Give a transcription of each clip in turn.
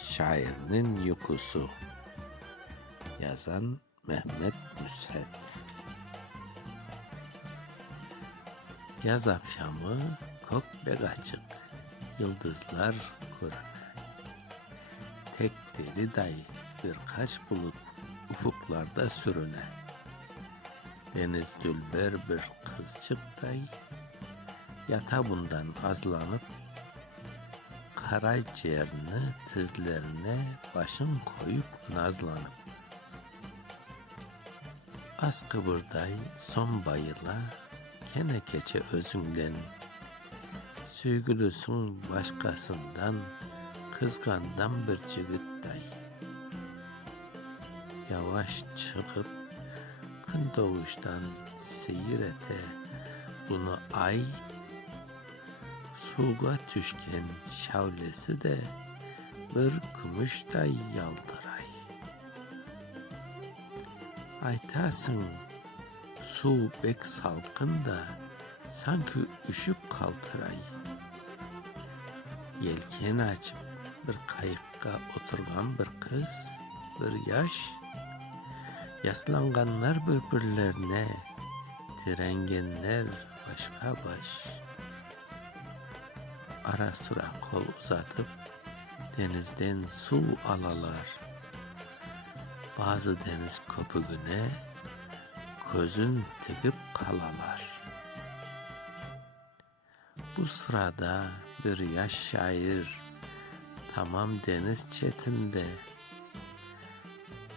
şairinin yukusu. Yazan Mehmet Müshet. Yaz akşamı kok bek açık, yıldızlar kurak. Tek deri day birkaç bulut ufuklarda sürüne. Deniz dülber bir kızcık day, yata bundan azlanıp karaciğerini tizlerine başın koyup nazlanıp az kıbırday son bayıla kene keçe özünden. Süygülüsün başkasından kızgandan bir cigit day Yavaş çıkıp gün doğuştan seyir ete bunu ay Suğa düşken şavlesi de bir gümüşday yaldıray. Aytasın su bek salkın da sanki üşüp kaltıray. Yelken açıp bir kayıkka oturgan bir kız, bir yaş, yaslanganlar birbirlerine, direngenler başka baş ara sıra kol uzatıp denizden su alalar. Bazı deniz köpüğüne gözün tıkıp kalalar. Bu sırada bir yaş şair tamam deniz çetinde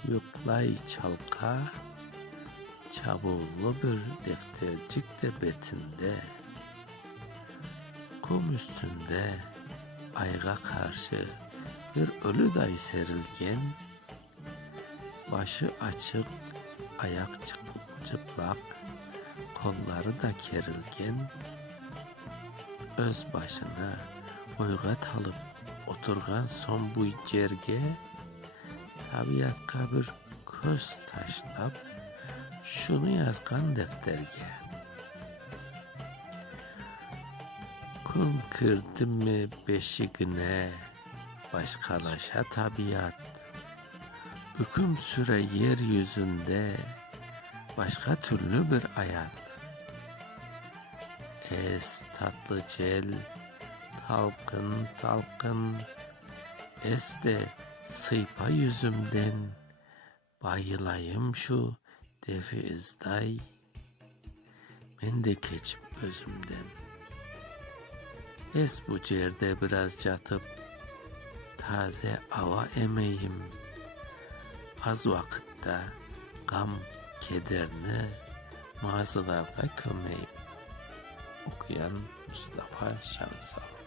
yuklay çalka çabullu bir deftercik de betinde kum üstünde ayga karşı bir ölü day serilgen, başı açık, ayak çıp- çıplak, kolları da kerilgen, öz başına uygat alıp oturgan son bu cerge, tabiatka bir köz taşlap, şunu yazgan defterge. Kum kırdı mı beşiğine başkalaşa tabiat. Hüküm süre yeryüzünde başka türlü bir hayat. Es tatlı cel talkın talkın. Es de sıypa yüzümden Bayılayım şu defi izday Ben de keçip özümden Es bu cerde biraz yatıp taze hava emeyim. Az vakitte gam kederini mağazalarda kömeyim. Okuyan Mustafa Şansal